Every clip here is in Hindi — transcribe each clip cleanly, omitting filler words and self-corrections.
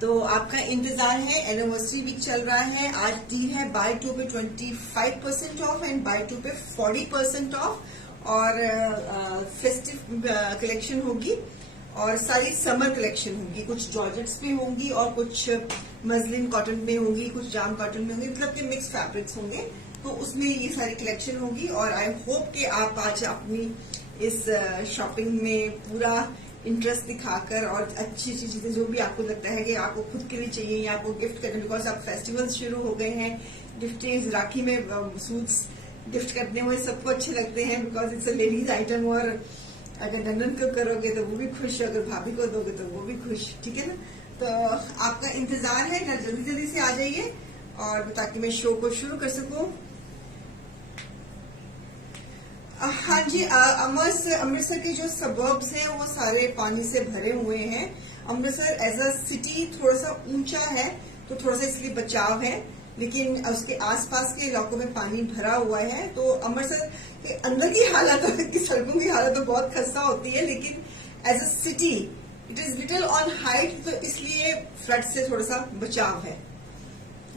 तो आपका इंतजार है, एनिवर्सरी वीक चल रहा है। आज डील है बाय 2 पे 25% ऑफ एंड बाय 2 पे 40% ऑफ और फेस्टिव कलेक्शन होगी और सारी समर कलेक्शन होगी। कुछ जॉर्जेट्स में होंगी और कुछ मजलिन कॉटन में होंगी, कुछ जाम कॉटन में होंगी, मतलब के मिक्स फैब्रिक्स होंगे। तो उसमें ये सारी कलेक्शन होगी और आई होप कि आप आज अपनी इस शॉपिंग में पूरा इंटरेस्ट दिखाकर और अच्छी अच्छी चीजें जो भी आपको लगता है कि आपको खुद के लिए चाहिए या आपको गिफ्ट करना, बिकॉज अब फेस्टिवल्स शुरू हो गए हैं। गिफ्टिंग राखी में सूट्स गिफ्ट करने हुए सबको अच्छे लगते हैं because it's a ladies item. और अगर नंदन को करोगे तो वो भी खुश, अगर भाभी को दोगे तो वो भी खुश, ठीक है ना। तो आपका इंतजार है, जल्दी जल्दी से आ जाइए और ताकि मैं शो को शुरू कर सकूं। हाँ जी, अमृतसर के जो सबर्ब्स हैं वो सारे पानी से भरे हुए हैं। अमृतसर एज अ सिटी थोड़ा सा ऊंचा है तो थोड़ा सा इसलिए बचाव है, लेकिन उसके आसपास के इलाकों में पानी भरा हुआ है। तो अमृतसर के अंदर की हालत, सड़कों की हालत तो बहुत खस्ता होती है, लेकिन as a city it is little on height, तो इसलिए फ्लड से थोड़ा सा बचाव है।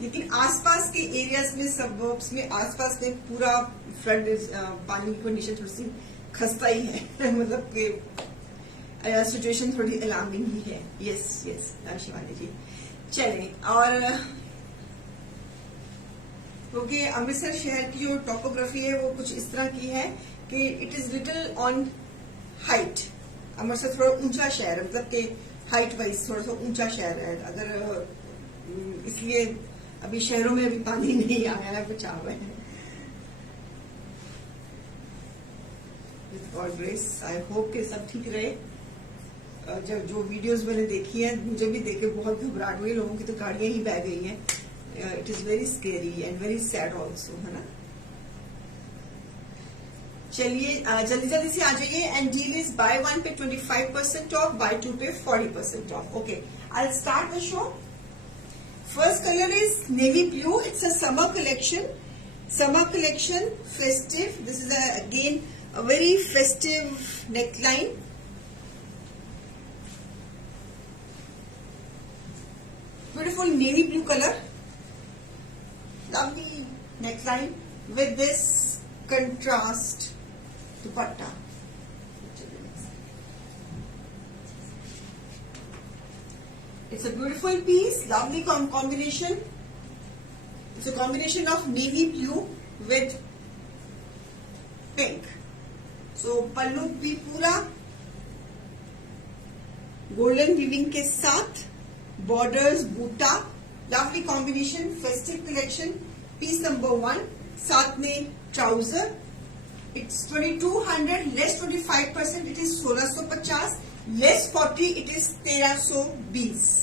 लेकिन आसपास के एरियाज में, सबवर्ब्स में, आसपास में पूरा फ्लड पानी की कंडीशन थोड़ी सी खस्ता ही है मतलब कि सिचुएशन थोड़ी अलार्मिंग ही है। यस यस शिवानी जी, चले। और क्योंकि अमृतसर शहर की जो टोपोग्राफी है वो कुछ इस तरह की है कि it is little on height. Amritsar थोड़ा ऊंचा शहर है, मतलब कि हाइट वाइज थोड़ा सा ऊंचा शहर है। अगर इसलिए अभी शहरों में अभी पानी नहीं आया है, बचाव है। With God grace I hope कि सब ठीक रहे। जब जो वीडियोस मैंने देखी है, मुझे भी देख के बहुत घबराहट हुई। लोगों की तो गाड़ियां ही बह गई हैं। It is very scary and very sad also, है ना। चलिए जल्दी जल्दी से आ जाइए। एंड डील इज बाय 1 पे 25% ऑफ, बाय 2 पे 40% of. Okay, I will start the show. First color is navy blue. It's a summer collection. Summer collection, festive. This is again a very festive neckline. Beautiful navy blue color. Lovely neckline with this contrast dupatta. It's a beautiful piece, lovely combination. It's a combination of navy blue with pink. So pallu भी पूरा गोल्डन वीविंग के साथ, borders, buta, lovely combination, festive collection, piece number 1। साथ में trouser. It's 2200 less 25%, it is 1650, less 40, it is 1320।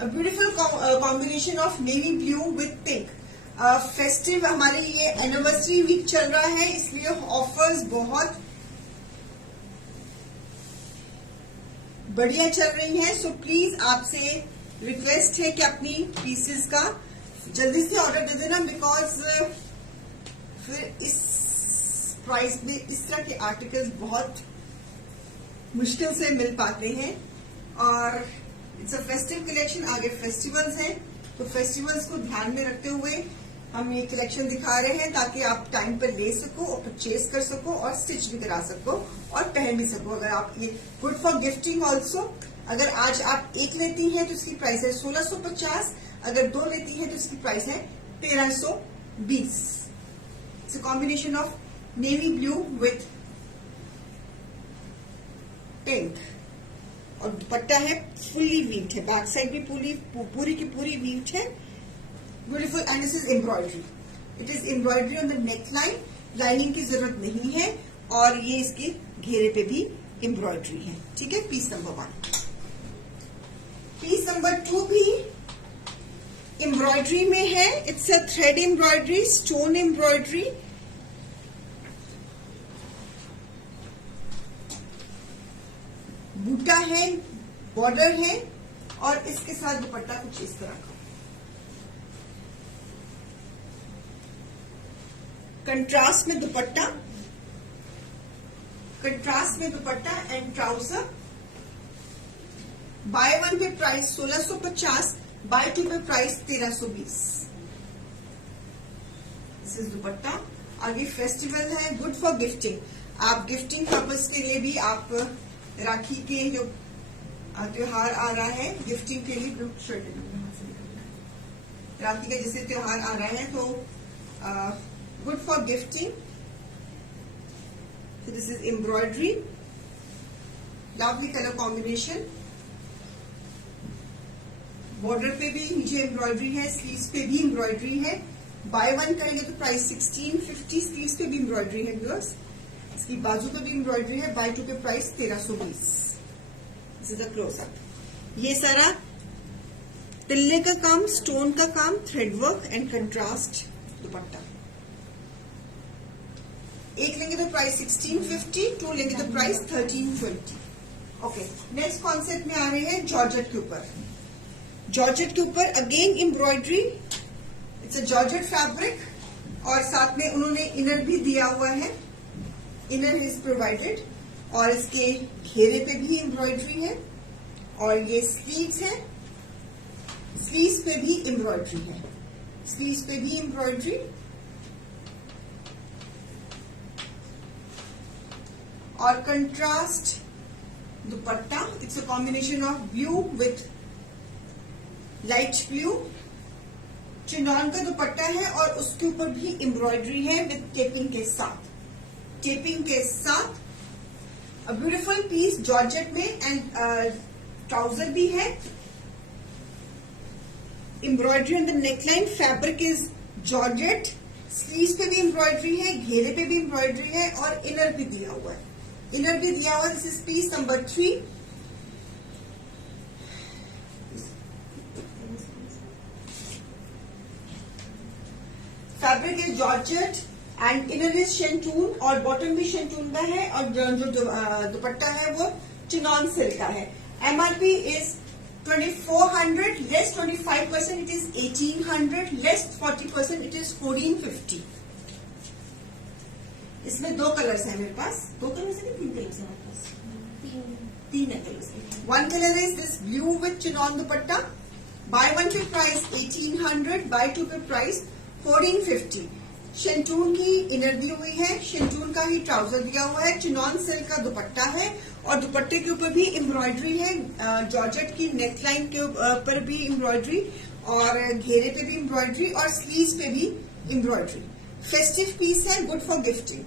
A beautiful combination of navy blue with pink. Festive हमारे ये एनिवर्सरी वीक चल रहा है, इसलिए ऑफर्स बहुत बढ़िया चल रही हैं। सो प्लीज आपसे रिक्वेस्ट है कि अपनी पीसेस का जल्दी से ऑर्डर दे देना, बिकॉज फिर इस प्राइस में इस तरह के आर्टिकल्स बहुत मुश्किल से मिल पाते हैं। और इट्स अ फेस्टिव कलेक्शन, आगे फेस्टिवल्स हैं, तो फेस्टिवल्स को ध्यान में रखते हुए हम ये कलेक्शन दिखा रहे हैं ताकि आप टाइम पर ले सको और परचेज कर सको और स्टिच भी करा सको और पहन भी सको। अगर आप ये गुड फॉर गिफ्टिंग ऑल्सो। अगर आज आप एक लेती हैं तो इसकी प्राइस है 1650, अगर 2 लेती हैं तो इसकी प्राइस है 1320। It's a combination of navy blue with pink और दुपट्टा है फुल्ली वीव्ड है, बैक साइड भी पूरी की पूरी वीव्ड है। Beautiful. And this is embroidery. It is embroidery on the neck line, lining की जरूरत नहीं है और ये इसके घेरे पे भी एम्ब्रॉयडरी है, ठीक है। Piece number 1। पीस नंबर 2 भी एम्ब्रॉयडरी में है। It's a thread embroidery, stone embroidery. Buta है, बॉर्डर है और इसके साथ दुपट्टा कुछ इस तरह का। कंट्रास्ट में दुपट्टा, कंट्रास्ट में दुपट्टा and trouser bye one pay price 1650, bye two pay price 1320। This is दुपट्टा। आगे फेस्टिवल है, गुड फॉर गिफ्टिंग। आप गिफ्टिंग पर्पज के लिए भी, आप राखी के जो त्योहार आ रहा है, गिफ्टिंग के लिए राखी का जैसे त्योहार आ रहा है तो good for gifting. This is embroidery, lovely colour combination. Border पे भी नीचे एम्ब्रॉयडरी है, स्लीव्स पे भी एम्ब्रॉयडरी है। बाय वन करेंगे तो प्राइस 1650, स्लीव्स पे भी एम्ब्रॉयडरी है व्यूअर्स, इसकी बाजू पे भी एम्ब्रॉयडरी है। Buy two pay price 1320। This is a closeup. ये सारा तिल्ले का काम, स्टोन का काम, thread work and contrast dupatta. एक लेंगे तो प्राइस 1650, टू लेंगे तो प्राइस 1320। ओके, नेक्स्ट कॉन्सेप्ट में आ रहे हैं जॉर्जेट के ऊपर। जॉर्जेट के ऊपर again embroidery, it's a georgette fabric, और साथ में उन्होंने इनर भी दिया हुआ है, इनर इज प्रोवाइडेड, और इसके घेरे पे भी एम्ब्रॉयडरी है, और ये स्लीव्स है, स्लीव्स पे भी एम्ब्रॉयडरी है, स्लीव्स पे भी एम्ब्रॉयडरी, और contrast dupatta. It's a combination of blue with light blue. Chinon का दुपट्टा है और उसके ऊपर भी एम्ब्रॉयडरी है विथ टेपिंग के साथ, टेपिंग के साथ। अ ब्यूटिफुल पीस जॉर्जेट में, एंड ट्राउजर भी है। Embroidery on the neckline, fabric is georgette, sleeves पे भी एम्ब्रॉयडरी है, घेरे पे भी एम्ब्रॉयडरी है, और इनर भी दिया हुआ है, इनर भी दिया हुआ है। This is piece number 3। Fabric is georgette and inner is shantoon, और बॉटम भी शेंटून का है, और जो दुपट्टा है वो चिनॉन सिल्क का है। MRP is 2400, less 25%, it is 1800, less 40%, it is 1450। इसमें दो कलर्स हैं मेरे पास, दो कलर्स है, 3 कलर्स है मेरे पास, तीन है colours. One colour is this blue with chinon dupatta. Bye one pay price 1800, bye two pay price 1450। शेंटून की इनर दी हुई है, शेंटून का ही ट्राउजर दिया हुआ है, चिनॉन सिल्क का दुपट्टा है, और दुपट्टे के ऊपर भी एम्ब्रॉयडरी है, जॉर्जेट की नेकलाइन के ऊपर भी एम्ब्रॉयडरी, और घेरे पे भी एम्ब्रॉयडरी, और स्लीव्स पे भी एम्ब्रॉयडरी। फेस्टिव पीस है, गुड फॉर गिफ्टिंग।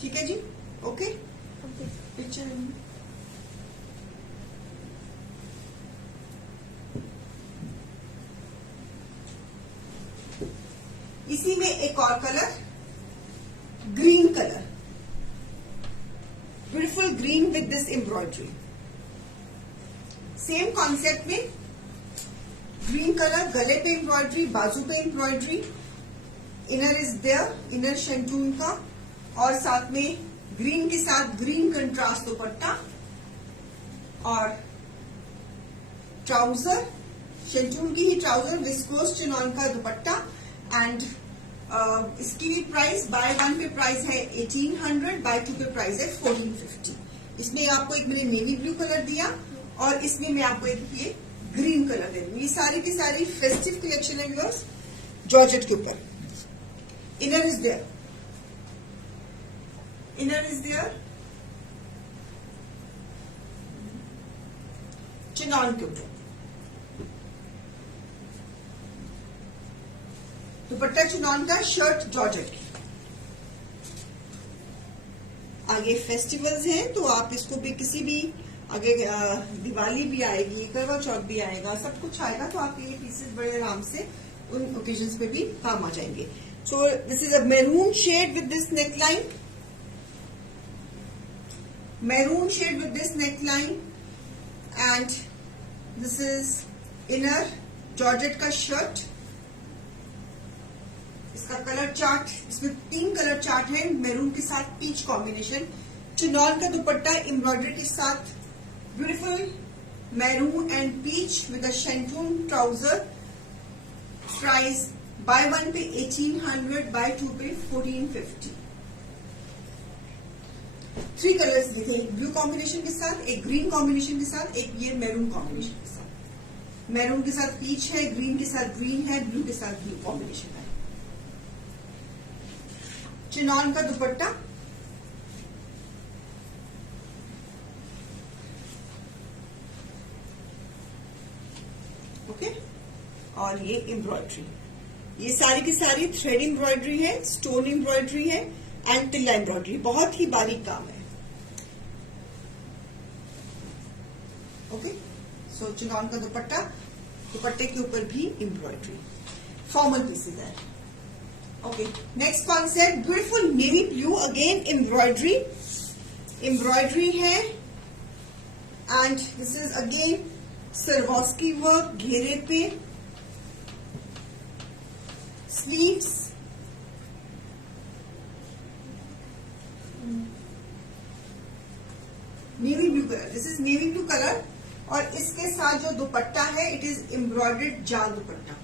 ठीक है जी, ओके। पिक्चर इसी में एक और colour, green colour, beautiful green with this embroidery. Same concept में ग्रीन कलर, गले पे एम्ब्रॉयडरी, बाजू पे embroidery, inner is there, inner shantoon का, और साथ में ग्रीन के साथ ग्रीन कंट्रास्ट दुपट्टा, और ट्राउजर शेंटून की ही ट्राउजर, विस्कोस चिनॉन का दुपट्टा, एंड इसकी भी price buy one pay price है 1800, बाय टू पे प्राइस है 1450। इसमें आपको एक मैंने नेवी ब्लू कलर दिया, और इसमें मैं आपको एक ये ग्रीन कलर दे दूंगी। ये सारी की सारी फेस्टिव कलेक्शन है व्यूअर्स, जॉर्जेट के ऊपर। Inner is there, inner is there, chinon के ऊपर दुपट्टा, चिनॉन का, शर्ट जॉर्जेट की। आगे फेस्टिवल्स हैं तो आप इसको भी किसी भी, आगे दिवाली भी आएगी, करवा चौथ भी आएगा, सब कुछ आएगा, तो आपके ये पीसेस बड़े आराम से उन ओकेजन्स पे भी काम आ जाएंगे। So this is a maroon shade with this neckline, maroon shade with this neckline, and this is inner, georgette का शर्ट। इसका कलर चार्ट, इसमें 3 कलर चार्ट है, मैरून के साथ पीच कॉम्बिनेशन। चिनॉन का दुपट्टा एम्ब्रॉयडरी के साथ, beautiful maroon and peach with a shantoon trouser. Price buy one pay 1800, bye two पे 1450। 3 कलर्स दिखे, एक ब्लू कॉम्बिनेशन के साथ, एक ग्रीन कॉम्बिनेशन के साथ, एक ये मैरून कॉम्बिनेशन के साथ। मैरून के साथ पीच है, ग्रीन के साथ ग्रीन है, ब्लू के साथ ब्लू कॉम्बिनेशन है। चिनॉन का दुपट्टा, ओके, और ये एम्ब्रॉयडरी, ये सारी की सारी थ्रेड एम्ब्रॉयडरी है, स्टोन एम्ब्रॉयडरी है एंड तिल्ला एम्ब्रॉयडरी, बहुत ही बारीक काम है। ओके, सो चिनॉन का दुपट्टा, दुपट्टे के ऊपर भी एम्ब्रॉयडरी, फॉर्मल पीसेज है। Okay, next concept beautiful navy blue, again embroidery, embroidery है and this is again Swarovski work, घेरे पे, sleeves, navy blue colour, this is navy blue colour, और इसके साथ जो दुपट्टा है इट इज एम्ब्रॉयडर्ड जाल दुपट्टा।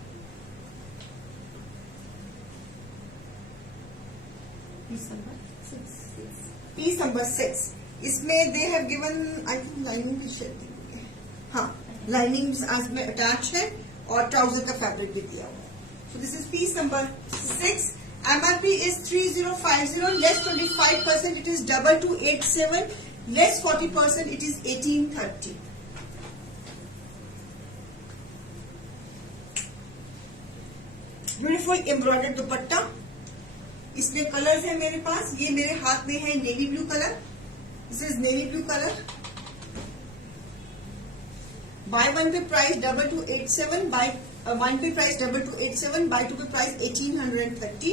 पीस नंबर 6, इसमें दे have given I think lining की शेड दी हुई है, हाँ लाइनिंग में अटैच है और ट्राउजर का फैब्रिक भी दिया हुआ है। So this is piece number 6. MRP is 3050, less 25%, it is 2287, less 40%, it is 1830. Beautiful embroidered दुपट्टा, इसमें कलर्स है मेरे पास, ये मेरे हाथ में है navy blue colour, this is navy blue colour, bye one pay price 2287, bye one pay price 2287, buy two pay price 1830,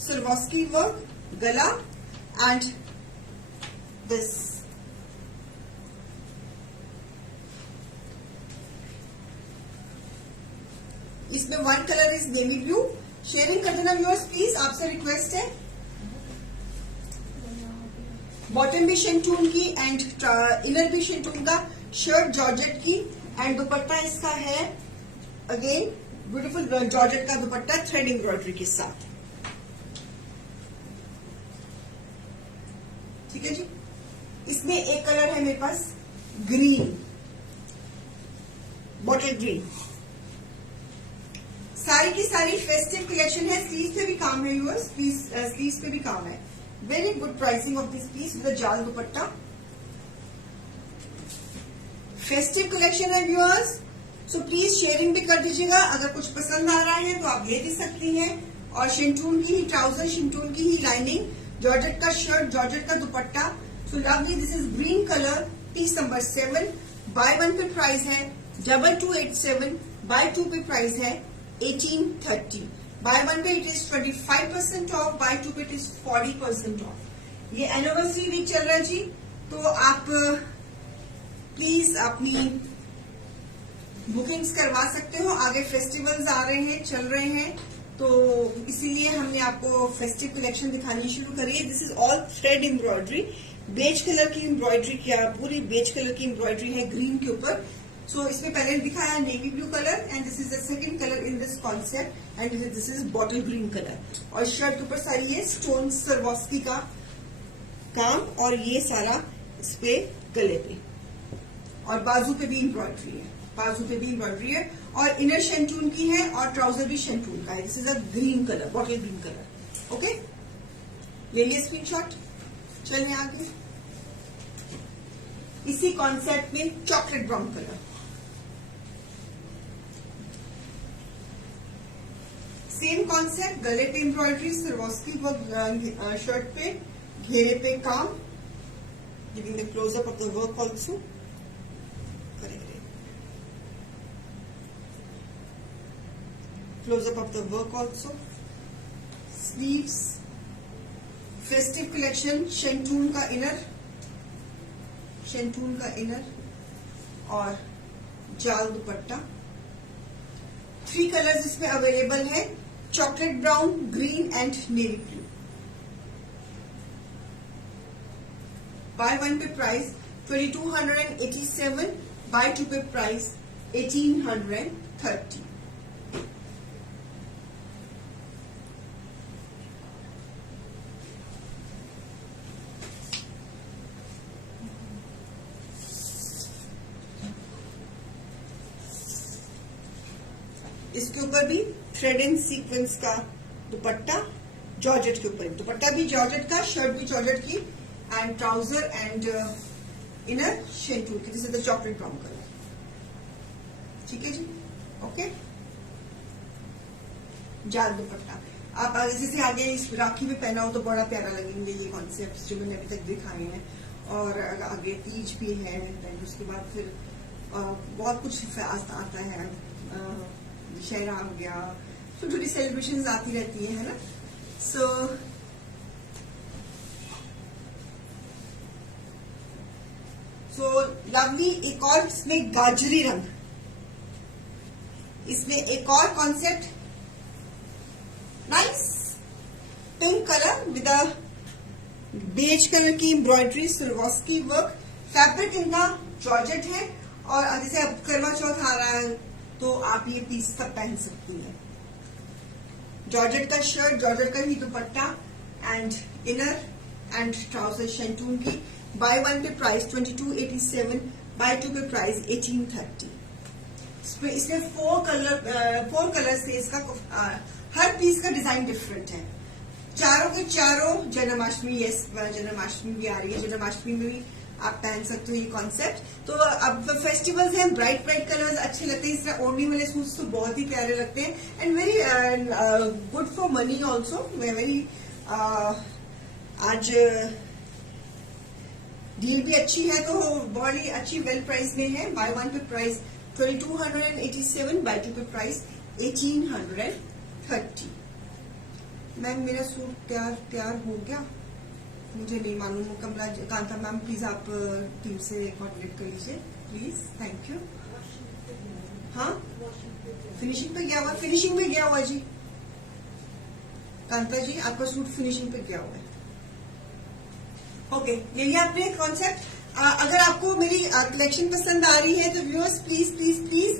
सरवॉस्की work, गला एंड दिस। इसमें one colour is navy blue, sharing कर देना व्यूअर्स प्लीज, आपसे रिक्वेस्ट है। बॉटम भी शेंटून की एंड इनर भी शेंटून का, शर्ट जॉर्जेट की एंड दुपट्टा इसका है अगेन ब्यूटीफुल जॉर्जेट का दुपट्टा थ्रेड एम्ब्रॉयडरी के साथ। ठीक है जी, इसमें एक कलर है मेरे पास ग्रीन, बॉटल ग्रीन, सारी की सारी फेस्टिव कलेक्शन है, स्लीव पे भी काम है व्यूअर्स, स्लीव पे भी काम है। Very good pricing of this peace with जाल दुपट्टा, फेस्टिव कलेक्शन है व्यूअर्स, सो प्लीज शेयरिंग भी कर दीजिएगा, अगर कुछ पसंद आ रहा है तो आप ले भी सकती हैं। और शिंटून की ही ट्राउजर, शिंटून की ही लाइनिंग, जॉर्जेट का शर्ट, जॉर्जेट का दुपट्टा, so lovely, this is green colour, piece number 7, buy one pay price है 2287, बाय टू पे प्राइस है 1830, buy one pay it is 25% off, buy two pay it is 40% off. ये एनिवर्सरी वीक चल रहा है जी, तो आप प्लीज अपनी बुकिंग्स करवा सकते हो, आगे फेस्टिवल्स आ रहे हैं, चल रहे हैं, तो इसीलिए हमने आपको फेस्टिव कलेक्शन दिखानी शुरू करी है। This is all thread embroidery, beige colour की एम्ब्रॉयडरी किया, पूरी बेज कलर की एम्ब्रॉयडरी है ग्रीन के ऊपर। सो इसमें पहले दिखाया navy blue colour and this is the second colour in this concept and this is bottle green colour, और शर्ट के ऊपर सारी ये स्टोन सरवॉस्की का काम, और ये सारा इस पे गले पे और बाजू पे भी एम्ब्रॉयडरी है, बाजू पे भी एम्ब्रॉयडरी है, और इनर शेंटून की है और ट्राउजर भी शेंटून का है। This is a green colour, bottle green colour. Okay, ले लिया स्क्रीनशॉट, चलिए आगे। इसी कॉन्सेप्ट में chocolate brown colour, same concept, गले पे एम्ब्रॉयडरी, सरवॉस्की वर्क शर्ट पे, घेरे पे काम, giving the closeup of the work also, close up of the work also, sleeves, festive collection, shantoon का इनर, शेंटून का इनर और जाल दुपट्टा। 3 कलर्स इसमें अवेलेबल है, chocolate brown, green and navy blue. Buy one pay price 2287, buy two pay price 1830। इसके ऊपर भी थ्रेड एंड सीक्वेंस का दुपट्टा, जॉर्जेट के ऊपर दुपट्टा भी जॉर्जेट का, शर्ट भी जॉर्जेट की, एंड ट्राउजर एंड इनर शेंटूर की, this is the chocolate brown colour. ठीक है जी, ओके। जाल दुपट्टा आप जैसे आगे इस राखी में पहना हो तो बड़ा प्यारा लगेंगे ये कॉन्सेप्ट जो मैंने अभी तक दिखाए हैं। और आगे तीज भी है, देन उसके बाद फिर बहुत कुछ आता है, दशहरा हो गया, छोटी छोटी सेलिब्रेशन आती रहती है ना। So lovely. एक और इसमें गाजरी रंग, इसमें एक और concept, nice pink colour with a beige colour की एम्ब्रॉयडरी, सिल्वॉस्की वर्क, फैब्रिक इनका जॉर्जेट है। और जैसे अब करवा चौथ आ रहा है तो आप ये पीस सब पहन सकती हैं। जॉर्जेट का शर्ट, जॉर्जेट का ही dupatta and inner and trouser shantoon की। Buy one pay price 2287, buy two pay price 1830। इसमें फोर कलर से इसका हर पीस का डिजाइन डिफरेंट है। चारों के चारों जन्माष्टमी, यस जन्माष्टमी भी आ रही है, जन्माष्टमी में भी आप पहन सकते हो ये कॉन्सेप्ट। तो अब फेस्टिवल्स हैं, ब्राइट ब्राइट कलर्स अच्छे लगते हैं। इस तरह ओढ़नी वाले सूट्स तो बहुत ही प्यारे लगते हैं and very good for money also. Very आज डील भी अच्छी है तो बहुत ही अच्छी वेल प्राइस में है। Bye one pay price 2287, buy two pay price 1830। Ma'am मेरा सूट तैयार हो गया, मुझे नहीं मालूम। कमला कांता मैम प्लीज आप टीम से कोऑर्डिनेट कर लीजिए प्लीज, थैंक यू। हाँ फिनिशिंग पे गया हुआ, फिनिशिंग में गया हुआ जी कांता जी, आपका सूट फिनिशिंग पे गया हुआ है। ओके, यही आपने कॉन्सेप्ट। अगर आपको मेरी कलेक्शन पसंद आ रही है तो viewers please please please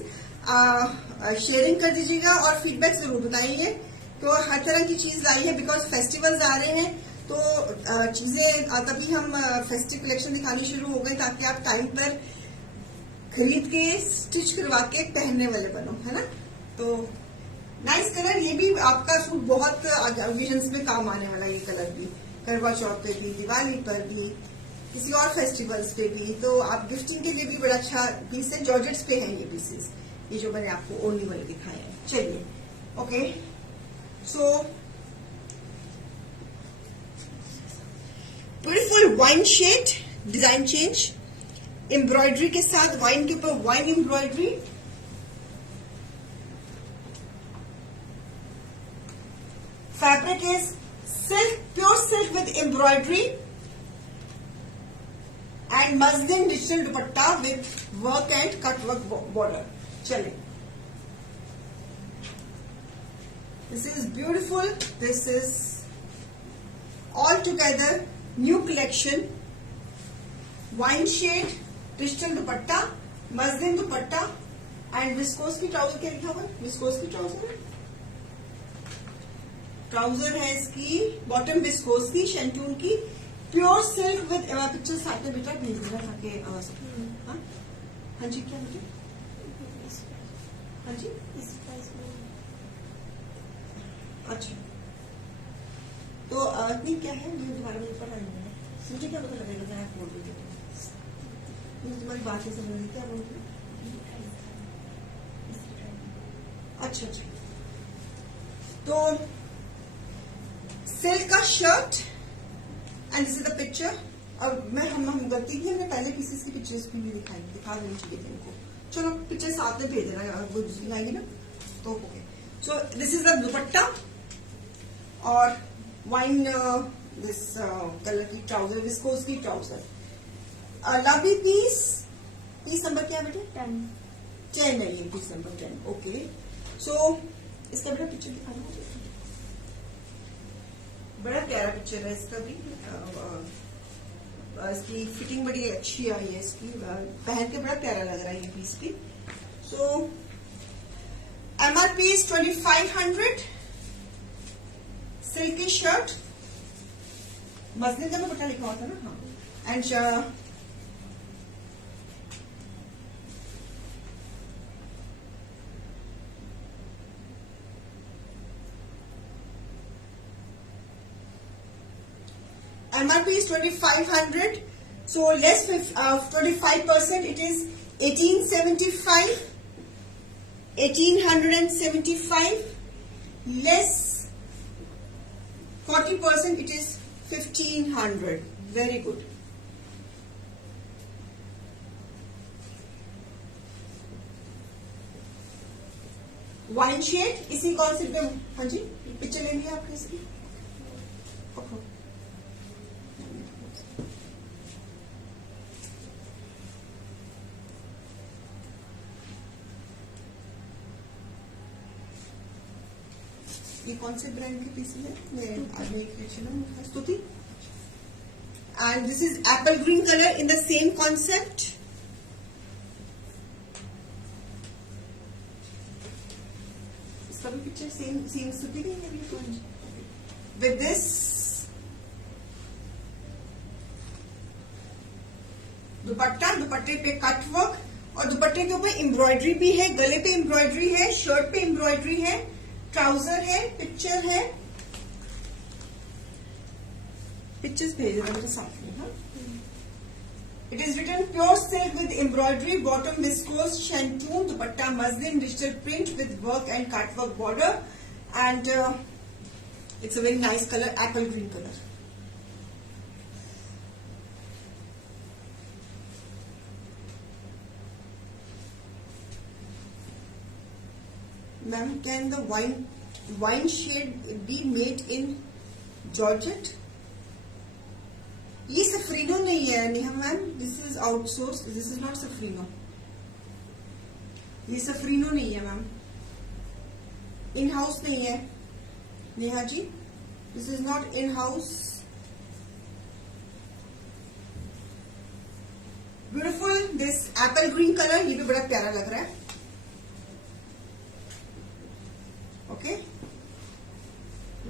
sharing कर दीजिएगा और फीडबैक जरूर बताइए। तो हर तरह की चीज लाई है बिकॉज फेस्टिवल्स आ रहे हैं तो चीजें तभी हम फेस्टिव कलेक्शन दिखानी शुरू हो गई ताकि आप टाइम पर खरीद के स्टिच करवा के पहनने वाले बनो, है ना। तो नाइस कलर, ये भी आपका सूट बहुत ओकेजन्स में काम आने वाला ये कलर भी, करवा चौथ पे भी, दिवाली पर भी, किसी और फेस्टिवल्स पे भी। तो आप गिफ्टिंग के लिए भी बड़ा अच्छा पीस है। जॉर्जेट्स पे हैं ये पीसेस, ये जो मैंने आपको ओढ़नी वाले दिखाए हैं। चलिए okay, so beautiful wine shade, design change, embroidery के साथ वाइन के ऊपर wine embroidery, fabric is silk, pure silk with embroidery and muslin digital dupatta with work and cut work border. चले, this is beautiful, this is all together new collection, wine shade, digital dupatta, muslin dupatta and viscose की ट्राउजर। क्या लिखा हुआ है? विस्कोस की ट्राउजर, ट्राउजर है इसकी, बॉटम विस्कोस की, शेंटून की, प्योर सिल्क विद पिक्चर साथ में बेटा भेज देना ताकि हाँ जी क्या बेटे, हाँ जी अच्छा। तो इतनी क्या है, मुझे तुम्हारे मुझे पता नहीं है, मुझे क्या पता लगेगा जरा आप बोल रही हो, मुझे तुम्हारी बात नहीं समझ रही, क्या बोल रही? अच्छा अच्छा, तो सिल्क का shirt and this is the picture. और मैं हम गलती की, हमने पहले पीसेस की पिक्चर्स भी नहीं दिखा देनी चाहिए थे इनको। चलो पिक्चर साथ में भेज देना, वो दिखाएंगे ना तो okay. So this is the dupatta और वाइन दिस कलर की ट्राउजर, विस्कोस की trouser. Lovely piece, piece number क्या बेटे? 10 है ये, पीस नंबर 10। ओके, सो इसका बेटा पिक्चर दिखाना, बड़ा प्यारा पिक्चर है इसका भी। इसकी फिटिंग बड़ी अच्छी आई है इसकी, पहन के बड़ा प्यारा लग रहा है ये पीस भी। So MRP is 2500, silky shirt, muslin का दुपट्टा लिखा होता है ना, हाँ, and MRP is 2500, so less 25%, it is 1875. 1875 less 40%, it is 1500. Very good. Wine shade इसी कॉन्सेप्ट पे, हाँ जी पिक्चर ले लिया आपने इसकी। ये कौन से ब्रांड के पीसेस है? मैं आगे एक कलेक्शन है स्तुति, and this is Apple green colour in the same concept. इसका भी पिक्चर सेम स्तुति नहीं है विद दिस। दुपट्टा, दुपट्टे पे कट वर्क और दुपट्टे के ऊपर एम्ब्रॉयडरी भी है, गले पे एम्ब्रॉयडरी है, शर्ट पे एम्ब्रॉयडरी है, ट्राउजर है, पिक्चर है, पिक्चर्स भेज रहा हूं साथ में। हाँ, it is written pure silk with embroidery, bottom viscose shantoon, dupatta muslin digital print with work and cut work border, and it's a very nice colour, apple green colour. Ma'am, can the wine shade be made in Georgette? ये सफरीनो नहीं है Neha ma'am, this is outsource, this is not Safarino, ये सफरीनो नहीं है मैम, इन हाउस नहीं है Neha ji, this is not in house. Beautiful, this apple green colour, ये भी बड़ा प्यारा लग रहा है। Okay,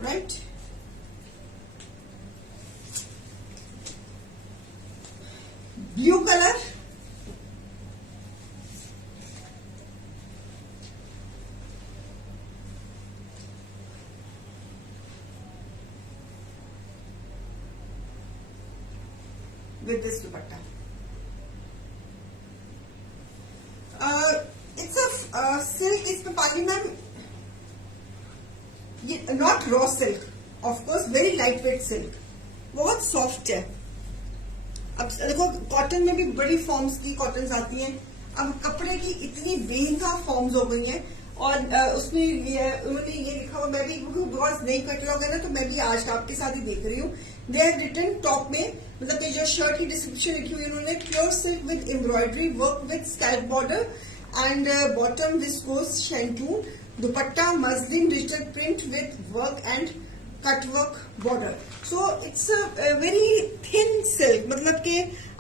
right. Blue color, with this dupatta. It's a silk, इसमें पाली मैम, ये not raw silk, of course very light weight silk, बहुत सॉफ्ट है। अब देखो कॉटन में भी बड़ी फॉर्म्स की कॉटन आती हैं, अब कपड़े की इतनी बेनकाब फॉर्म्स हो गई हैं, और उसमें उन्होंने ये लिखा हुआ, मैं भी बिकॉज नई कैटलॉग है ना, तो मैं भी आज आपके साथ ही देख रही हूँ। दे हैव रिटन टॉप में, मतलब ये जो शर्ट की डिस्क्रिप्शन लिखी हुई है उन्होंने, pure silk with embroidery work with scallop border, and bottom viscose shantoon, dupatta muslin digital print with work and cut work border. So it's a very thin silk, मतलब कि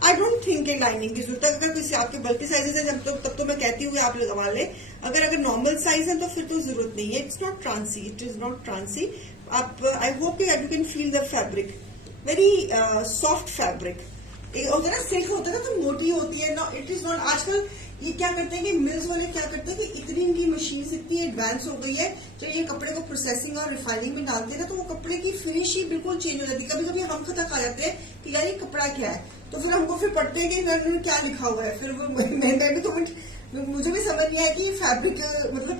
आई डोंट थिंक लाइनिंग की जरूरत है। अगर किसी आपके बल्कि साइजेस है तब तो मैं कहती हूँ आप लगवा लें, अगर नॉर्मल साइज है तो फिर तो जरूरत नहीं है। It's not transy, it is not transy. आप I hope you can feel the fabric, very soft fabric. होता है ना सिल्क होता है ना तो मोटी होती है ना, इट इज नॉट। आजकल ये क्या करते हैं कि मिल्स वाले क्या करते हैं कि इतनी इनकी मशीन इतनी एडवांस हो गई है, जब ये कपड़े को प्रोसेसिंग और रिफाइनिंग में डालते हैं ना, तो वो कपड़े की फिनिश ही बिल्कुल चेंज हो जाती है। कभी कभी हम खता खा जाते हैं कि यार ये कपड़ा क्या है, तो फिर हमको फिर पढ़ते हैं कि उन्होंने क्या लिखा हुआ है, फिर मैं भी तो मुझे भी समझ नहीं आया कि फैब्रिक मतलब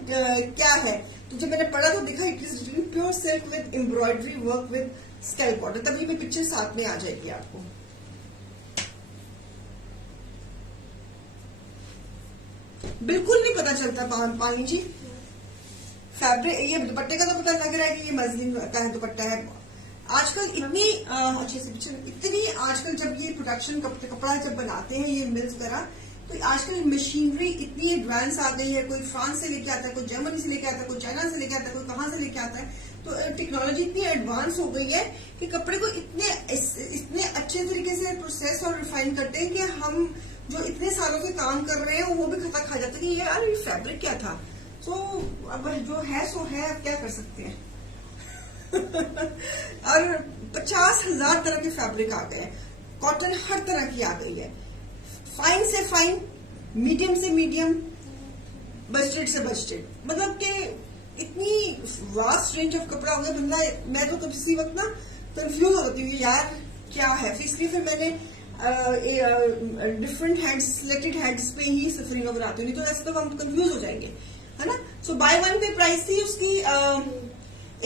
क्या है। तो जब मैंने पढ़ा तो देखा it is pure silk with embroidery work with scallop border, तभी मैं पिक्चर साथ में आ जाएगी आपको। बिल्कुल नहीं पता चलता पानी जी फैब्रिक। ये दुपट्टे का तो पता लग रहा है कि ये मसलिन का है दुपट्टा है। आजकल इतनी अच्छे से पिक्चर, इतनी आजकल जब ये प्रोडक्शन कपड़ा जब बनाते हैं ये मिल्स वगैरह, तो आजकल मशीनरी इतनी एडवांस आ गई है। कोई फ्रांस से लेके आता है, कोई जर्मनी से लेके आता है, कोई चाइना से लेके आता है, कोई कहां से लेके आता है। तो टेक्नोलॉजी इतनी एडवांस हो गई है कि कपड़े को इतने अच्छे तरीके से प्रोसेस और रिफाइन करते हैं कि हम जो इतने सालों से काम कर रहे हैं वो भी खता खा जाते हैं कि यार ये फैब्रिक क्या था। तो अब जो है सो है, अब क्या कर सकते हैं। और 50,000 तरह के फैब्रिक आ गए, कॉटन हर तरह की आ गई है, फाइन से फाइन, मीडियम से मीडियम, बजटेड से बजटेड, मतलब कि इतनी वास्ट रेंज ऑफ कपड़ा हो गया। बंदा, मैं तो किसी वक्त ना कंफ्यूज हो जाती हूँ यार क्या है, इसलिए फिर मैंने डिफरेंट हेड्स, सिलेक्टेड हेड्स पे ही सफरिंग बनाती हूँ, नहीं तो ऐसे तो हम कंफ्यूज हो जाएंगे, है ना। सो बाय वन पे प्राइस थी उसकी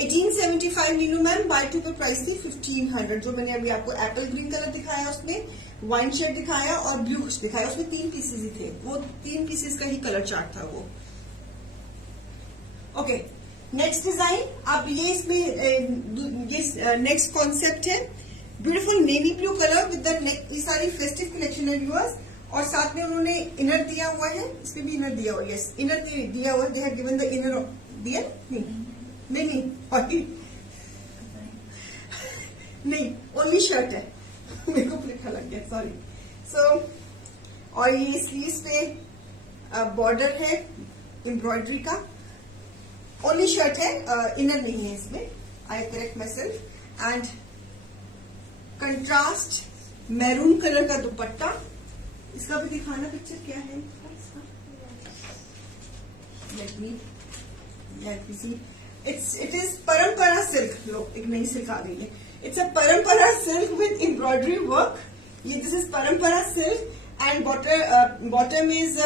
1875 Neenu ma'am, bye two pay price थी 1500। जो मैंने अभी आपको एप्पल ग्रीन कलर दिखाया, उसमें वाइन शेड दिखाया और ब्लू दिखाया, उसमें 3 पीसेस ही थे, वो 3 पीसेस का ही कलर चार्ट था वो। ओके, नेक्स्ट डिजाइन, अब ये इसमें ये नेक्स्ट कॉन्सेप्ट है, beautiful navy blue colour with the neck. ये सारी फेस्टिव कलेक्शन है व्यूअर्स, और साथ में उन्होंने इनर दिया हुआ है, इसमें भी इनर दिया हुआ है, यस इनर दिया हुआ है, दे हैव गिवन द इनर दिया नहीं नहीं ओनली शर्ट है मेरे को लिखा लग गया, सॉरी। सो और ये स्लीव्स पे बॉर्डर है एम्ब्रॉयडरी का, ओनली शर्ट है, इनर नहीं है इसमें, I correct myself. And contrast maroon colour का दुपट्टा, इसका भी दिखाना पिक्चर क्या है इसका, let me see, it is Parampara silk, लो एक नई सिल्क आ गई है, it's a Parampara silk with embroidery work, ये this is Parampara silk and bottom is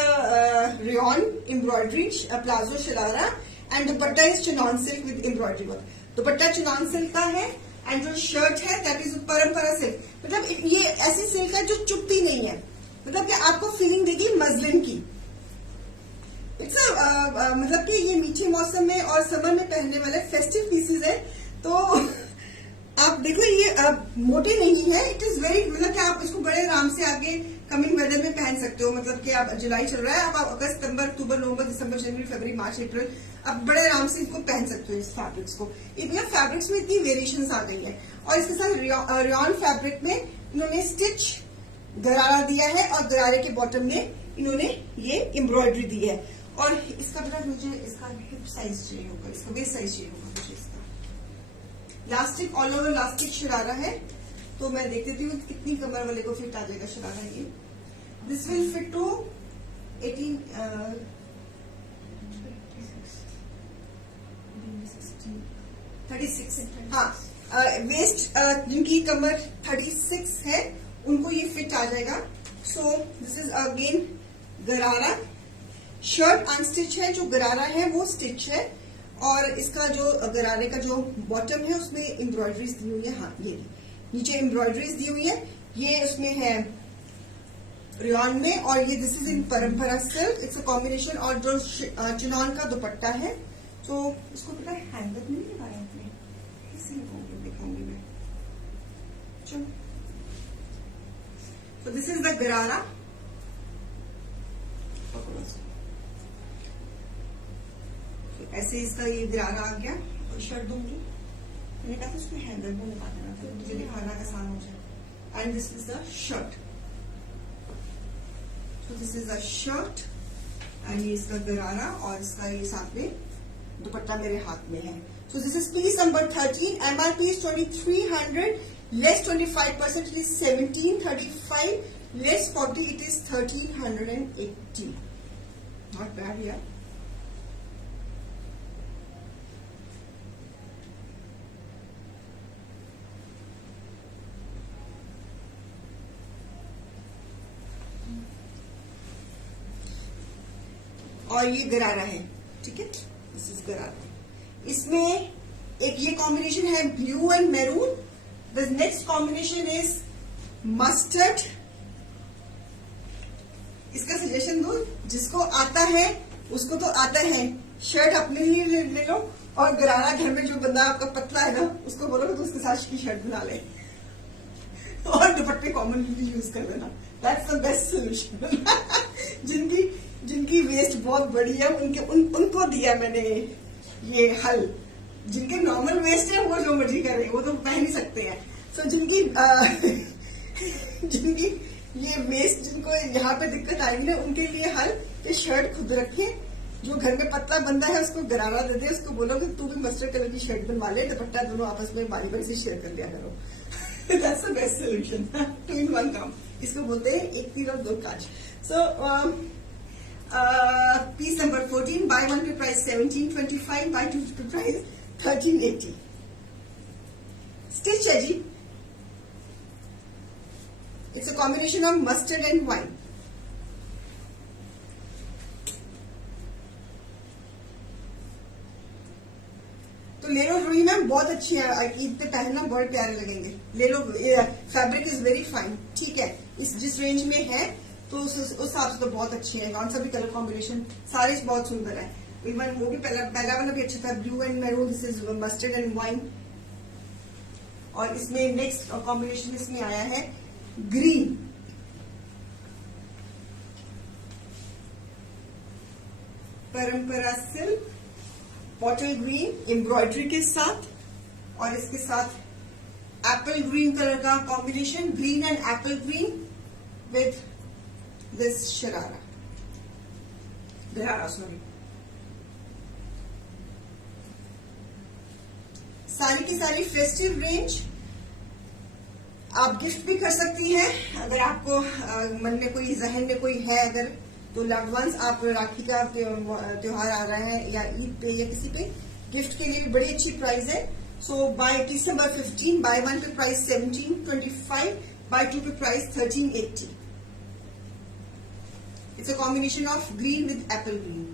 rayon embroidery palazzo sharara and dupatta is chinon silk with embroidery work. दुपट्टा चिनॉन सिल्क का है एंड जो शर्ट है दैट इज परंपरा सिल्क, मतलब ये ऐसी सिल्क है जो चुभती नहीं है, मतलब कि आपको फीलिंग देगी मजलिन की। इट्स मतलब कि ये मीठे मौसम में और समर में पहनने वाले फेस्टिव पीसेस है, तो आप देखो ये मोटे नहीं है, इट इज वेरी, मतलब कि आप इसको बड़े आराम से आगे कमिंग वेदर में पहन सकते हो, मतलब कि आप जुलाई चल रहा है, आप अगस्त, सितंबर, अक्टूबर, नवंबर, दिसंबर, जनवरी, फरवरी, मार्च, अप्रैल, आप बड़े आराम से इसको पहन सकते हो इस फैब्रिक्स को। इतने फैब्रिक्स में इतनी वेरिएशंस आ गई है, और इसके साथ रेयॉन फैब्रिक में इन्होंने स्टिच गरारा दिया है और गरारे के बॉटम में इन्होंने ये एम्ब्रॉयडरी दी है। और इसका बड़ा मुझे इसका हिप साइज चाहिए होगा, इसका वेस्ट साइज चाहिए होगा मुझे इसका। Elastic all over elastic sharara है, तो मैं देख देती हूँ कितनी कमर वाले को फिट आ जाएगा शरारा ये। दिस विल फिट टू 36, हाँ वेस्ट जिनकी कमर 36 है उनको ये फिट आ जाएगा। सो दिस इज अगेन गरारा, शर्ट अनस्टिच है, जो गरारा है वो स्टिच है, और इसका जो गरारे का जो बॉटम है उसमें एम्ब्रॉयडरीज दी हुई है, हाँ ये नीचे एम्ब्रॉयडरीज दी हुई है, ये उसमें है रेयॉन में, और ये दिस इज इन परंपरा सिल्क, इट्स अ कॉम्बिनेशन, और जो चिनॉन का दुपट्टा है, तो इसको पता है हैंगर नहीं लगाया आपने, किसी दिखाऊंगी मैं, चलो। So this is the गरारा, ऐसे इसका ये गरारा आ गया, और शर्ट दूंगी, मैंने कहा था उसको हैंगर में लगा देना था, मुझे दिखाना आसान हो जाए। And this is the shirt, so this is the shirt and ये इसका गरारा, और इसका ये साथ में दुपट्टा मेरे हाथ में है। So this is piece number 13, MRP is 2300, less 25% it is 1735, less 40 it is 1380. Not bad, yeah. और ये गरारा है, ठीक है, दिस इज गरारा। इसमें एक ये कॉम्बिनेशन है blue and maroon, the next combination is mustard. इसका सजेशन दो, जिसको आता है उसको तो आता है, शर्ट अपने लिए ले लो, और गरारा घर में जो बंदा आपका पतला है ना उसको बोलो तो उसके साथ की शर्ट बना ले, और दुपट्टे कॉमनली यूज कर देना, दैट्स द बेस्ट सोल्यूशन। जिनकी वेस्ट बहुत बड़ी है उनको दिया मैंने ये हल, जिनके नॉर्मल वेस्ट है वो जो मर्जी करे, वो तो पहन ही सकते हैं। सो जिनकी ये वेस्ट, जिनको यहाँ पे दिक्कत आएगी ना, उनके लिए हल, ये शर्ट खुद रखे, जो घर में पतला बंदा है उसको गरारा दे दे, उसको बोलो कि तू भी मस्टर्ड कलर की शर्ट बनवा ले, दुपट्टा दोनों आपस में बारी बारी से शेयर कर लिया करो। That's the best solution, 2 in 1 काम, इसको बोलते हैं एक तीर और दो काज। So piece number 14, buy one pay price 1725, buy two pay price 1380। Stitch है जी, it's a combination of mustard and wine. तो ले लो रूही मैम, बहुत अच्छी है, ईद पे पहनना बहुत प्यारे लगेंगे, ले लो, फैब्रिक इज वेरी फाइन। ठीक है, इस जिस रेंज में है तो उस हिसाब से तो बहुत अच्छी है। कौन सा भी कलर कॉम्बिनेशन सारे बहुत सुंदर है। इवन वो भी पहला वाला भी अच्छा था, blue and maroon, this is mustard and wine. और इसमें नेक्स्ट कॉम्बिनेशन इसमें आया है ग्रीन, परंपरा सिल्क बॉटल ग्रीन एम्ब्रॉयडरी के साथ, और इसके साथ एप्पल ग्रीन कलर का combination, green and Apple green with this गरारा सॉरी। सारी की सारी फेस्टिव रेंज, आप गिफ्ट भी कर सकती हैं अगर आपको मन में कोई, जहन में कोई है अगर, तो लव्ड वंस, आप राखी का त्योहार आ रहा है या ईद पे या किसी पे, गिफ्ट के लिए भी बड़ी अच्छी प्राइस है। सो बाय दिसंबर 15, बाय 1 पे price 1725, buy 2 pay price 1380। It's a combination of green with apple green.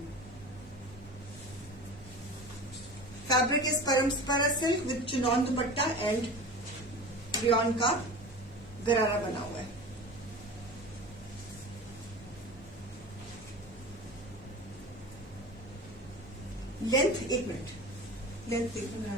Fabric is Parampara silk with chinon dupatta and rayon का गरारा बना हुआ है। लेंथ 1 मिनट, लेंथ देखना,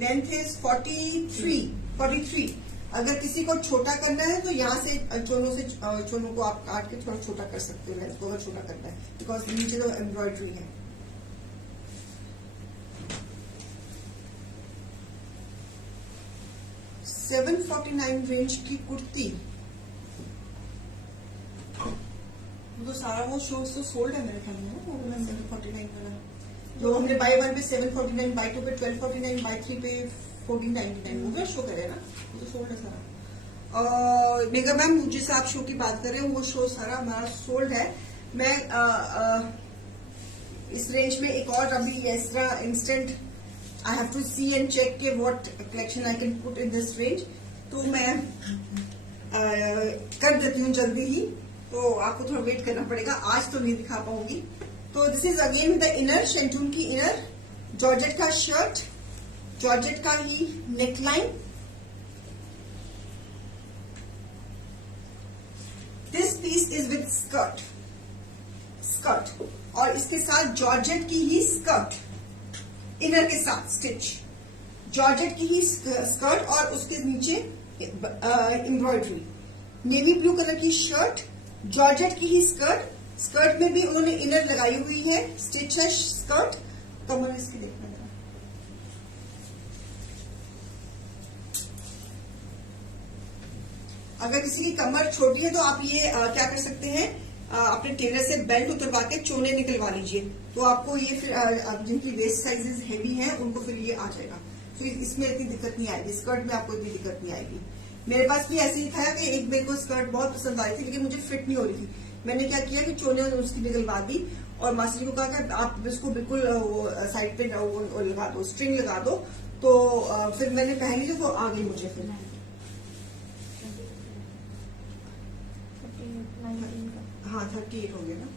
लेंथ इज 43। अगर किसी को छोटा करना है तो यहाँ से चोनों को आप काट के थोड़ा छोटा कर सकते हो, लेंथ को अगर छोटा करना है, बिकॉज नीचे तो एम्ब्रॉयडरी है। $749 रेंज की कुर्ती, तो सारा वो शो तो सोल्ड है मेरे ख्याल में, वो 749 वाला जो हमने बाय 1 पे 749, बाय 2 पे 1249, बाय 3 पे 1499, वो शो करे ना, वो तो सोल्ड है सारा। मेगा मैम जिस आप शो की बात कर रहे हैं वो शो सारा हमारा सोल्ड है। मैं इस रेंज में एक और अभी extra instant I have to see and check के what collection I can put in this range, तो मैं कर देती हूँ जल्दी ही, तो आपको थोड़ा वेट करना पड़ेगा, आज तो नहीं दिखा पाऊंगी। तो this is again the inner, shantoon की इनर, जॉर्जेट का शर्ट, जॉर्जेट का ही neckline, this piece is with skirt, और इसके साथ जॉर्जेट की ही स्कर्ट, इनर के साथ स्टिच, जॉर्जेट की ही स्कर्ट और उसके नीचे एम्ब्रॉयडरी, नेवी ब्लू कलर की शर्ट, जॉर्जेट की ही स्कर्ट, स्कर्ट में भी उन्होंने इनर लगाई हुई है, स्टिच है स्कर्ट, कमर इसकी देखना जरा, अगर किसी की कमर छोटी है तो आप ये क्या कर सकते हैं, अपने टेलर से बेल्ट उतरवा के चोने निकलवा लीजिए, तो आपको ये फिर जिनकी वेस्ट साइजेस हेवी हैं उनको फिर ये आ जाएगा, तो इसमें इतनी दिक्कत नहीं आएगी, स्कर्ट में आपको इतनी दिक्कत नहीं आएगी। मेरे पास भी ऐसे ही था कि एक मेरे को स्कर्ट बहुत पसंद आई थी लेकिन मुझे फिट नहीं हो रही थी, मैंने क्या किया कि चोने उसकी निकलवा दी और मास्टर को कहा कि आप इसको बिल्कुल साइड पे लगा दो, स्ट्रिंग लगा दो, तो फिर मैंने पहनी तो वो आ गई मुझे फिर। हाँ 38 हो गया ना,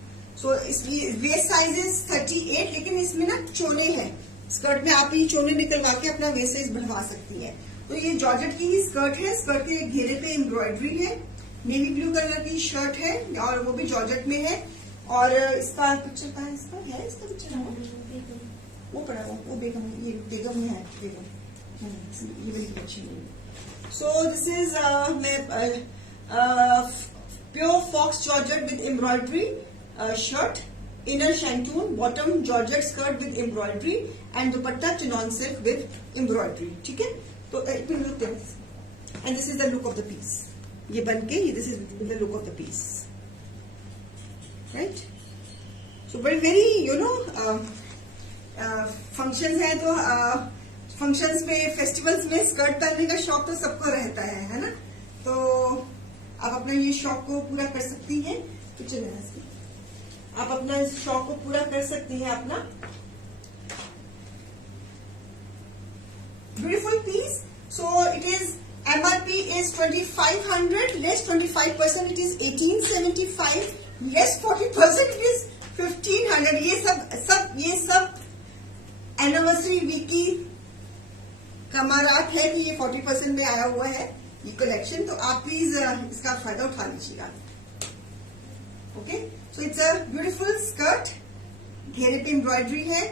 सो इसलिए वेस्ट साइज इज 38, लेकिन इसमें ना चोने हैं, स्कर्ट में आप ही चोने निकलवा के अपना वेस्ट साइज बढ़वा सकती है। तो ये जॉर्जेट की ही स्कर्ट है, स्कर्ट के घेरे पे एम्ब्रॉयडरी है, नेवी ब्लू कलर की शर्ट है और वो भी जॉर्जेट में है, और इसका पिक्चर का इसका पिक्चर वो पड़ा वो बेगम, ये बेगम है, बेगम ये बड़ी अच्छी है। So this is pure faux georgette with embroidery shirt, inner shantoon, bottom georgette skirt with embroidery and dupatta chinon silk with embroidery, ठीक है। तो it will look like this, and this is the look of the piece, ये बन के this is the look of the piece, right? So very very you know functions है तो functions में, festivals में स्कर्ट पहनने का शौक तो सबको रहता है ना, तो आप अपना ये शौक को पूरा कर सकती हैं। तो चलिए आप अपना इस शौक को पूरा कर सकती हैं अपना। Beautiful piece. So it is MRP is 2500 less 25% it is 1875 less 40% it is 1500। ये सब एनिवर्सरी वीक की कमारात है कि ये 40% में आया हुआ है ये कलेक्शन। तो आप प्लीज इसका फायदा उठा लीजिएगा। Okay, so it's a beautiful skirt, घेरे पे एम्ब्रॉयडरी है,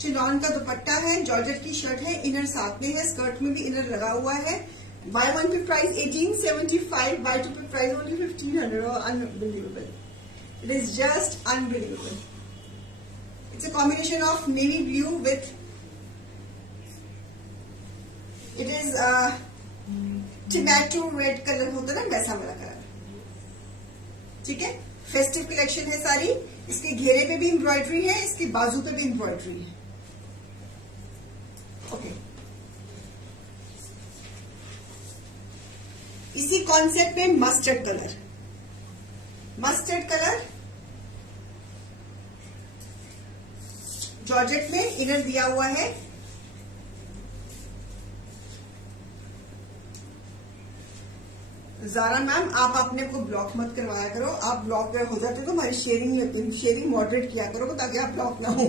चिनॉन का दुपट्टा है, जॉर्जेट की शर्ट है, इनर साथ में है, स्कर्ट में भी इनर लगा हुआ है। Bye one pay price 1875, bye two pay price only 1500। Unbelievable, it is just unbelievable. It's a combination of navy blue with, it is tomato red colour होता है ना, वैसा वाला कलर। ठीक है, फेस्टिव कलेक्शन है सारी। इसके घेरे पे भी एम्ब्रॉयडरी है, इसके बाजू पे भी एम्ब्रॉयडरी है। ओके, इसी कॉन्सेप्ट में मस्टर्ड कलर, जॉर्जेट में इनर दिया हुआ है। ज़ारा मैम, आप अपने को ब्लॉक मत करवाया करो। आप ब्लॉक हो जाते तो हमारी शेयरिंग मॉडरेट किया करो ताकि आप ब्लॉक ना हो।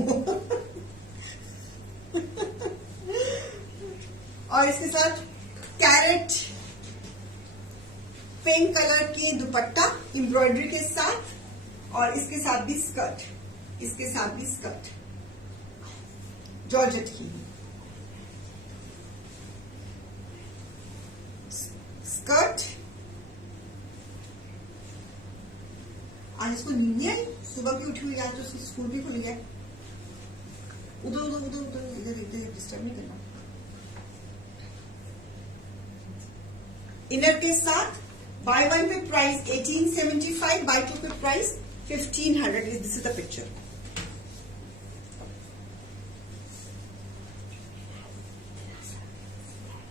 और इसके साथ कैरेट पिंक कलर की दुपट्टा एम्ब्रॉयडरी के साथ, और इसके साथ भी स्कर्ट, जॉर्जेट की स्कर्ट। आज इसको नींद नहीं आई, सुबह की उठी हुई, आज तो उसकी स्कूल भी खुली है। उधर इधर डिस्टर्ब नहीं करना। इनर के साथ bye one pay price 1875, bye two pay price 1500। This is the picture.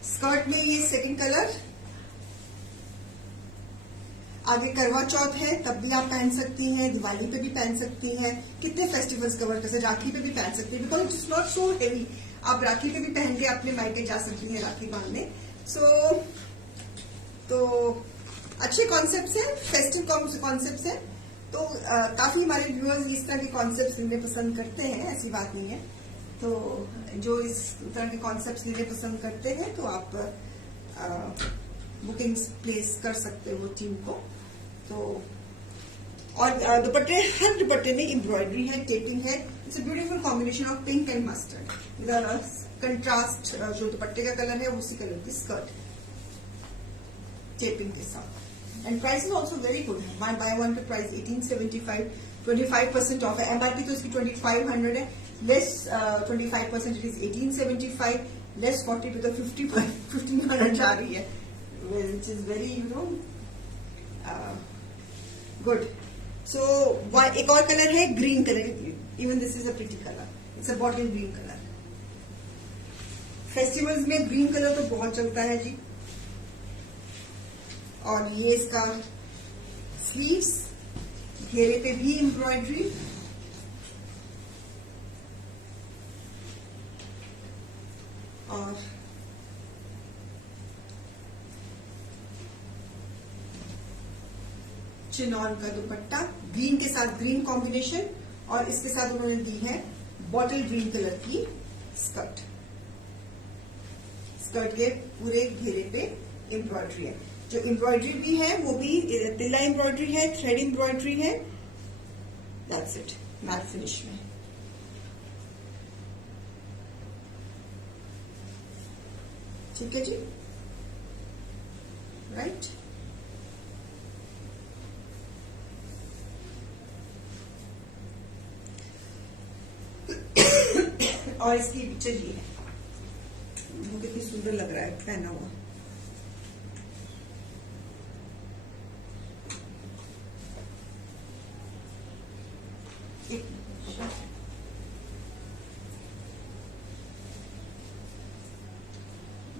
Skirt में ये सेकंड कलर। आगे करवा चौथ है तब भी आप पहन सकती हैं, दिवाली पे भी पहन सकती हैं, कितने फेस्टिवल्स कवर कर सकते, राखी पे भी पहन सकती हैं, because it's not so heavy. आप राखी पे भी पहन के अपने मायके जा सकती हैं राखी बांधने। तो अच्छे कॉन्सेप्ट्स हैं, फेस्टिव कॉन्सेप्ट्स हैं। तो काफी हमारे व्यूअर्स इस तरह के कॉन्सेप्ट्स लेने पसंद करते हैं, ऐसी बात नहीं है। तो जो इस तरह के कॉन्सेप्ट्स लेने पसंद करते हैं तो आप बुकिंग्स प्लेस कर सकते हो टीम को। तो और दुपट्टे, हर दुपट्टे में एम्ब्रॉयडरी है, टेपिंग है। It's a beautiful combination of pink and mustard. Contrast जो दुपट्टे का कलर है उसी कलर की स्कर्ट टेपिंग के साथ। And price is also very good है। Bye one pay price 1875, 25% of है। MRP तो इसकी 2500 है, लेस 25% इट इज 1875, लेस 40 पे तो 1500 जा रही है, which is very good. So एक और कलर है green colour. Even this is a pretty colour, it's a bottle green colour. Festivals में ग्रीन कलर तो बहुत चलता है जी। और ये इसका स्लीव्स, घेरे पे भी एम्ब्रॉयडरी, और चिनॉन का दुपट्टा, ग्रीन के साथ ग्रीन कॉम्बिनेशन, और इसके साथ उन्होंने दी है बॉटल ग्रीन कलर की स्कर्ट। स्कर्ट के पूरे घेरे पे एम्ब्रॉयडरी है। जो एम्ब्रॉयडरी भी है वो भी तिल्ला एम्ब्रॉयडरी है, थ्रेड एम्ब्रॉयडरी है। दैट्स इट, मैट फिनिश में। ठीक है जी, राइट। और इसकी पिक्चर ये है, वो कितनी सुंदर लग रहा है पहना हुआ।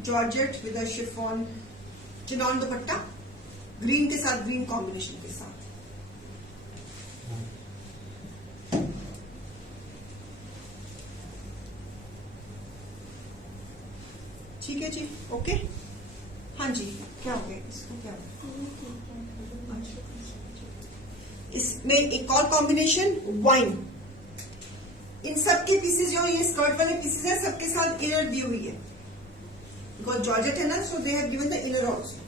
Georgette with a chiffon chinon dupatta, green के साथ, ग्रीन कॉम्बिनेशन के साथ। ठीक है जी, ओके। हाँ जी, क्या हो गया इसको, क्या हो गया? इसमें एक और कॉम्बिनेशन वाइन। इन सब के पीसेस जो ये स्कर्ट वाले पीसेस है, सबके साथ इनर दी हुई है। बिकॉज जॉर्जेट है ना, so they have given the inner also,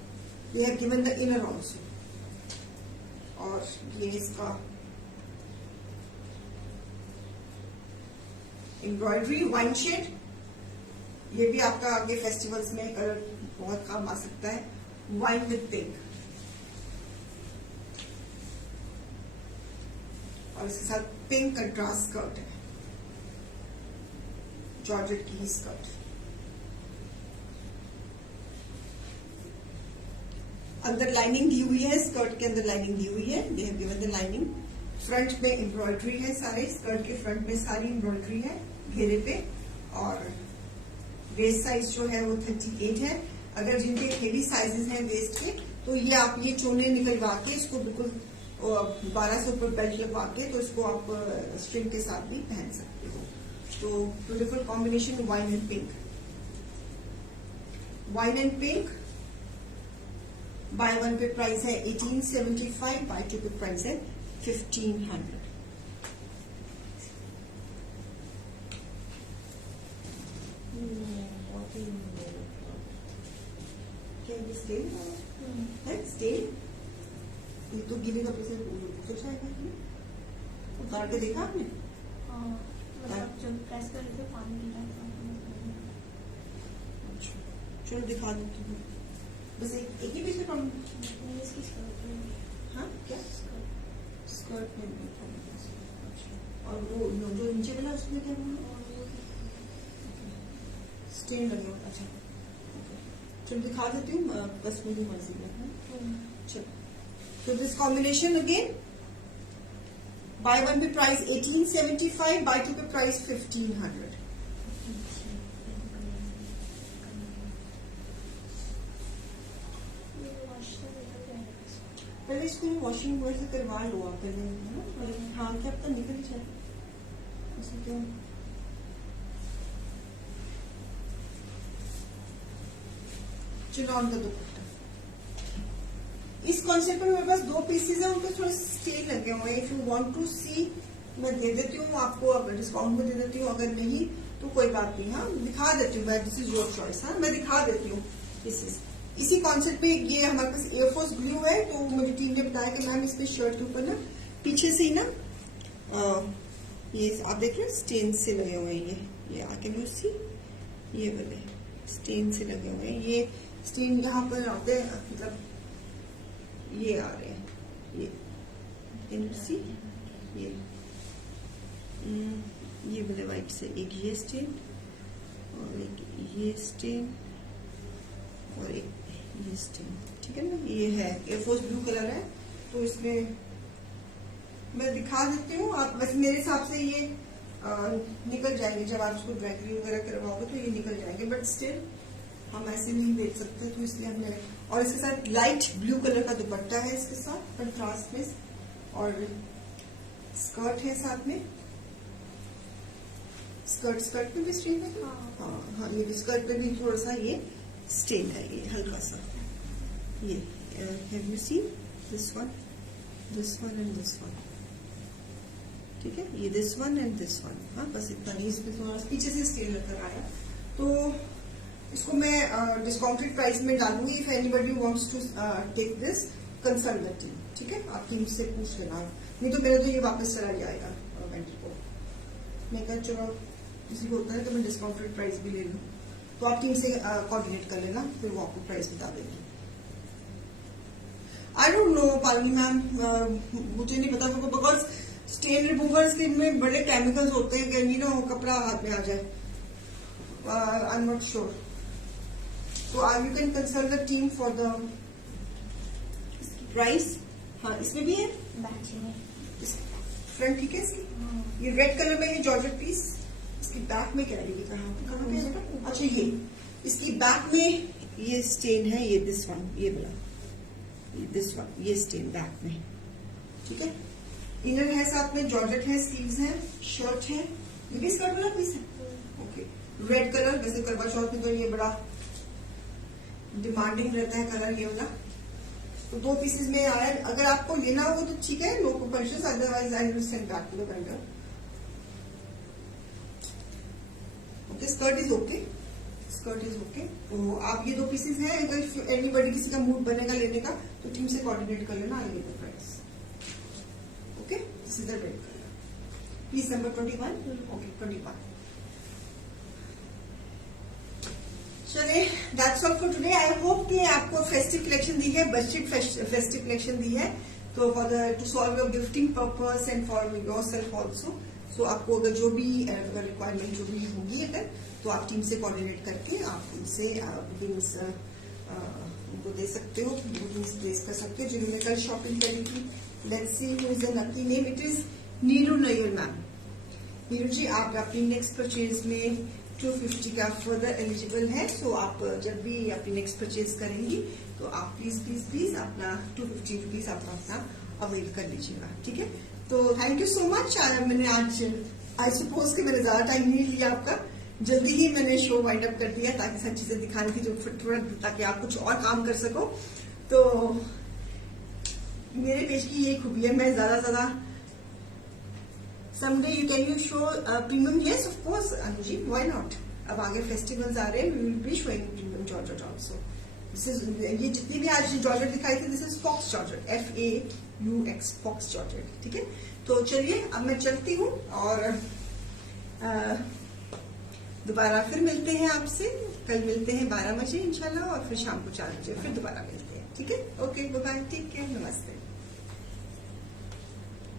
they have given the inner also. और ये इसका एम्ब्रॉयडरी वाइन शेड, ये भी आपका आगे फेस्टिवल्स में कलर बहुत काम आ सकता है। वाइन विथ पिंक, और इसके साथ पिंक कंट्रास्ट स्कर्ट है, जॉर्जेट की ही स्कर्ट। अंदर लाइनिंग दी हुई है, स्कर्ट के अंदर लाइनिंग दी हुई है, दे have given the lining. Front में एम्ब्रॉयडरी है, सारे स्कर्ट के फ्रंट में सारी एम्ब्रॉयडरी है घेरे पे। और वेस्ट साइज जो है वो 38 है। अगर जिनके हेवी साइजेस हैं वेस्ट के, तो ये आप ये चोले निकलवा के इसको बिल्कुल 12 से ऊपर बेल्ट लगवा के, तो इसको आप स्ट्रिंग के साथ भी पहन सकते हो। तो beautiful combination wine and pink. Wine and pink bye one pay price है 1875, बाय टू पे प्राइस है 1500। ये तो गिरे कपड़े से कुछ आएगा, उतार के देखा आपने? मतलब जब प्रेस कर रहे थे पानी गिरा था। चलो दिखा देती हूँ, बस एक ही पीछे कम। इसकी स्कर्ट में, हाँ क्या स्कर्ट में भी था। और वो जो नीचे वाला उसमें क्या बोला, स्टेन लगे हुआ। अच्छा चलो दिखा देती हूँ, बस मेरी मर्जी में। चलो, so this combination again, buy one पे प्राइस 1875, buy two पे प्राइस 1500। पहले इसको वॉशिंग मशीन से करवा लो आप पहले, है ना? हाँ, क्या पता निकल जाए ऐसे क्यों। चिनॉन का दुपट्टा, इस कॉन्सेप्ट में मेरे पास 2 पीसेस है, उनको थोड़े स्टेन लगे हुए हैं। इफ यू वांट टू सी, मैं दे देती हूँ आपको, अगर डिस्काउंट में दे देती हूँ, अगर नहीं तो कोई बात नहीं। हाँ, दिखा देती हूँ मैं, दिस इज योर चॉइस। हाँ, मैं दिखा देती हूँ पीसेस। इसी कॉन्सेप्ट में ये हमारे पास एयरफोर्स ब्लू है, तो मेरी टीम ने बताया कि मैम इसमें शर्ट के ऊपर ना पीछे से ही ना ये आप देख रहे हैं स्टेन से लगे हुए हैं। ये कैन यू सी, ये वाले स्टेन से लगे हुए हैं। ये स्टेन यहाँ पर आते हैं, मतलब ये आ रहे हैं, ये कैन यू सी, ये वाले वाइट से एक ये स्टेन और एक ये स्टेन और एक ये स्टेन, ठीक है ना। ये है एयरफोर्स ब्लू कलर है, तो इसमें मैं दिखा देती हूँ। आप वैसे मेरे हिसाब से ये निकल जाएंगे, जब आप उसको ड्राई वगैरह करवाओगे तो ये निकल जाएंगे, बट स्टिल हम ऐसे नहीं बेच सकते, तो इसलिए हमने। और इसके साथ लाइट ब्लू कलर का दुपट्टा है इसके साथ कंट्रास्ट में, और स्कर्ट है साथ में। स्कर्ट में भी स्टेन है। हाँ, ये भी स्कर्ट में भी थोड़ा सा ये स्टेन है, ये हल्का सा। ये have you seen this one and this one, ठीक है, ये this one and this one. हाँ, बस इतना नहीं, इसमें थोड़ा पीछे से स्टेन लेकर आया। तो इसको मैं डिस्काउंटेड प्राइस में डालूंगी। If anybody wants to take this, consult the team, ठीक है। आप टीम से पूछ लेना, नहीं तो मेरा तो ये वापस चला जाएगा वेंडर को। मैं कहा चलो किसी को होता है तो मैं डिस्काउंटेड प्राइस भी ले लूँ, तो आप टीम से कोऑर्डिनेट कर लेना, फिर वो आपको प्राइस बता देंगे। I don't know Pali ma'am, मुझे नहीं पता, बिकॉज स्टेन रिमूवर्स के में बड़े केमिकल्स होते हैं कि ना कपड़ा हाथ में आ जाए। आई एम नॉट श्योर, तो you can consult the team for the price. हाँ, इसमें भी है फ्रंट, ठीक है इसकी। ये रेड कलर में है जॉर्जेट पीस। इसकी बैक में क्या है, कहाँ पे? अच्छा, ये इसकी बैक में ये स्टेन है, ये दिस वन, ये वाला दिस वन, ये स्टेन बैक में, ठीक है। इनर है साथ में, जॉर्जेट है, स्लीव्स है, शर्ट है, ये भी स्कर्ट वाला पीस है, ओके। रेड कलर, वैसे करवा चौथ में तो ये बड़ा डिमांडिंग रहता है कलर ये वाला। तो 2 पीसेस में आया, अगर आपको लेना हो तो ठीक है, no compulsion, otherwise I will send back to the vendor. Okay, skirt is okay, skirt is okay. तो आप ये 2 पीसेस हैं, अगर एनीबडी किसी का मूड बनेगा लेने का तो टीम से कोऑर्डिनेट कर लेना, I give the price. Okay, this is the red colour, piece number 21, okay 21। चलिए, that's all for today. I hope कि आपको फेस्टिव कलेक्शन दी है, बजट फेस्टिव कलेक्शन दी है, तो for the to solve your gifting purpose and for yourself also. So आपको अगर जो भी रिक्वायरमेंट जो भी होगी अगर, तो आप टीम से कोऑर्डिनेट करके आप उनसे बुकिंग्स उनको दे सकते हो, बुकिंग्स प्लेस कर सकते हो। जिन्होंने कल शॉपिंग करी थी, let's see who is the lucky name, it is Neeru Nayyar ma'am. Neeru ji, आप अपनी नेक्स्ट परचेज में 250 का फर्दर एलिजिबल है। सो आप जब भी अपनी नेक्स्ट परचेज करेंगी तो आप प्लीज प्लीज प्लीज अपना 250 रुपीज अपना अवेल कर लीजिएगा, ठीक है। तो थैंक यू सो मच। मैंने आज आई सपोज कि मैंने ज्यादा टाइम नहीं लिया आपका, जल्दी ही मैंने शो वाइंड अप कर दिया ताकि सब चीजें दिखानी थी, जो तुरंत ताकि आप कुछ और काम कर सको। तो मेरे पेज की ये खूबी है, मैं ज्यादा someday you can you show premium? Yes, of course, Anuji. Why not? अब आगे फेस्टिवल्स आ रहे हैं, we will be showing premium georgette also. This is ये जितनी भी आज जॉर्जेट दिखाई थी, this is faux georgette, FAUX faux georgette, ठीक है। तो चलिए, अब मैं चलती हूँ और दोबारा फिर मिलते हैं आपसे। कल मिलते हैं 12 बजे इंशाल्लाह, और फिर शाम को 4 बजे फिर दोबारा मिलते हैं, ठीक है। Okay, bye bye, take care, नमस्ते।